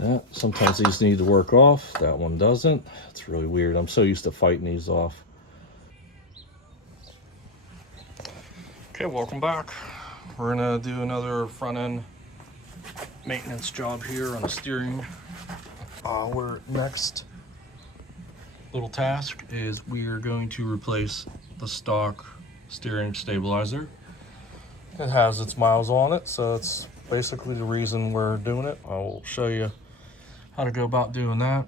Yeah, sometimes these need to work off. That one doesn't. It's really weird. I'm so used to fighting these off. Okay, welcome back. We're gonna do another front end maintenance job here on the steering. Our next little task is we are going to replace the stock steering stabilizer. It has its miles on it, so it's basically the reason we're doing it. I will show you how to go about doing that.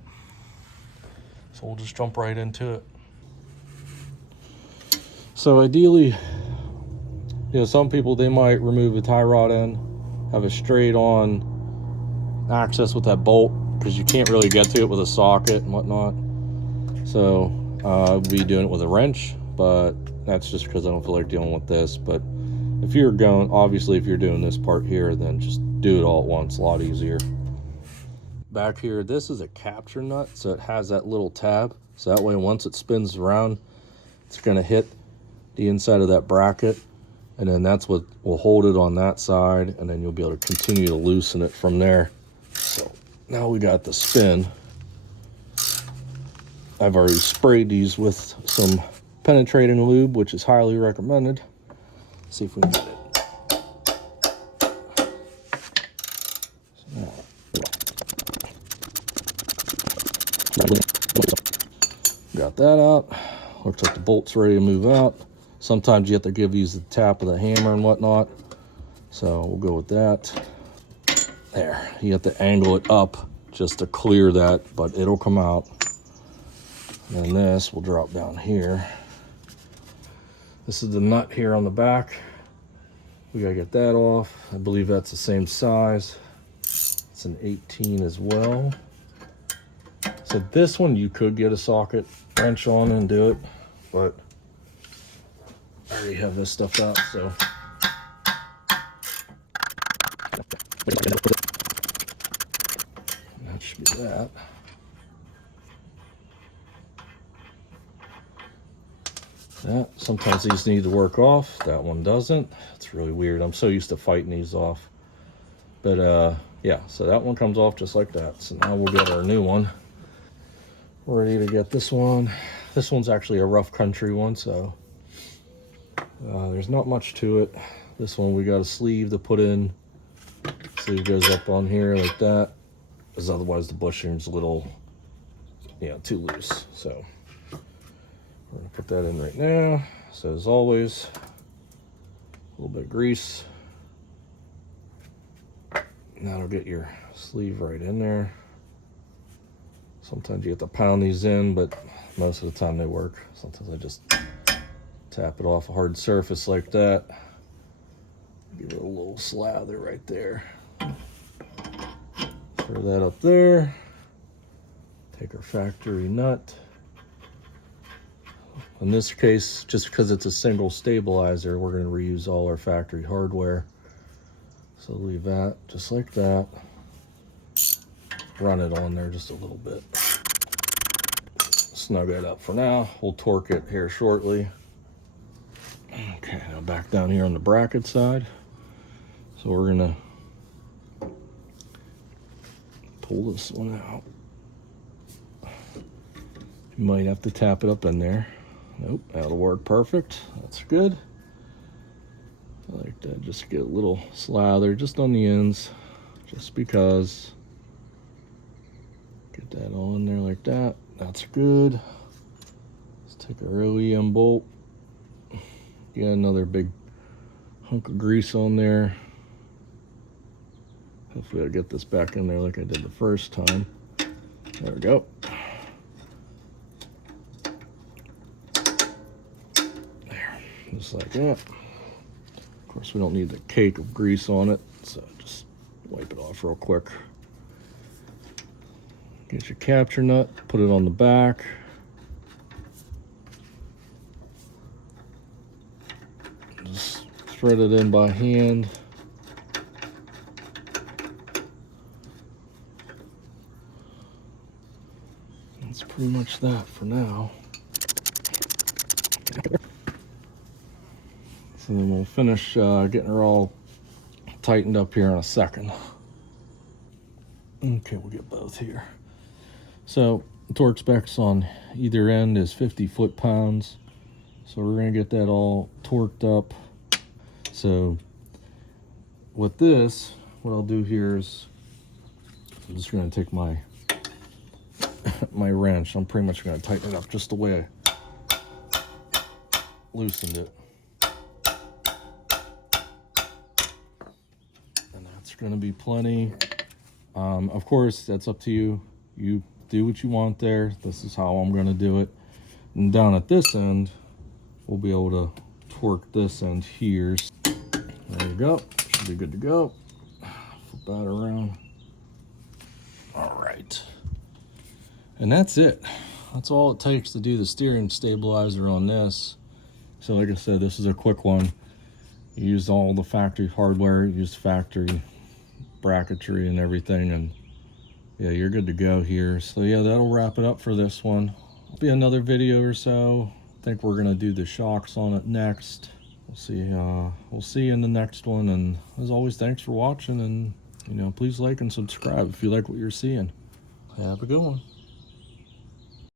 So we'll just jump right into it. So ideally, some people, they might remove the tie rod end, have a straight on access with that bolt, because you can't really get to it with a socket and whatnot. So I'll be doing it with a wrench, but that's just because I don't feel like dealing with this. But if you're doing this part here, then just do it all at once, a lot easier. Back here, this is a capture nut, so it has that little tab, so that way once it spins around, it's going to hit the inside of that bracket, and then that's what will hold it on that side, and then you'll be able to continue to loosen it from there. So now we got the spin. I've already sprayed these with some penetrating lube, which is highly recommended. Let's see if we can get it. Got that out. Looks like the bolt's ready to move out. Sometimes you have to give these the tap of the hammer and whatnot, so we'll go with that. There, you have to angle it up just to clear that, but it'll come out. And then this will drop down here. This is the nut here on the back. We gotta get that off. I believe that's the same size. It's an 18 as well. So this one you could get a socket wrench on and do it, but I already have this stuff out, so. That should be that. Yeah, sometimes these need to work off. That one doesn't. It's really weird. I'm so used to fighting these off. But yeah, so that one comes off just like that. So now we'll get our new one. We're ready to get this one. This one's actually a rough country one, so there's not much to it. This one we got a sleeve to put in. Sleeve goes up on here like that, because otherwise the bushing's a little, too loose. So we're gonna put that in right now. So as always, a little bit of grease. And that'll get your sleeve right in there. Sometimes you have to pound these in, but most of the time they work. Sometimes I just tap it off a hard surface like that. Give it a little slather right there. Throw that up there. Take our factory nut. In this case, just because it's a single stabilizer, we're going to reuse all our factory hardware. So leave that just like that. Run it on there just a little bit. Snug it up for now. We'll torque it here shortly. Okay, now back down here on the bracket side. So we're gonna pull this one out. You might have to tap it up in there. Nope, that'll work perfect. That's good. I like that. Just get a little slather just on the ends, just because. Get that all in there like that. That's good. Let's take our OEM bolt. Get another big hunk of grease on there. Hopefully I'll get this back in there like I did the first time. There we go. There, just like that. Of course, we don't need the cake of grease on it, so just wipe it off real quick. Get your capture nut, put it on the back. Just thread it in by hand. That's pretty much that for now. So then we'll finish getting her all tightened up here in a second. Okay, we'll get both here. So torque specs on either end is 50 foot-pounds. So we're gonna get that all torqued up. So with this, what I'll do here is I'm just gonna take my my wrench. I'm pretty much gonna tighten it up just the way I loosened it. And that's gonna be plenty. Of course, that's up to you. You do what you want there. This is how I'm gonna do it. And down at this end, we'll be able to torque this end here. There you go. Should be good to go. Flip that around. All right. And that's it. That's all it takes to do the steering stabilizer on this. So like I said, this is a quick one. You use all the factory hardware, use factory bracketry and everything, and yeah, you're good to go here. So yeah, that'll wrap it up for this one. It'll be another video or so. I think we're gonna do the shocks on it next. We'll see you in the next one, and as always, thanks for watching, and please like and subscribe if you like what you're seeing. Have a good one.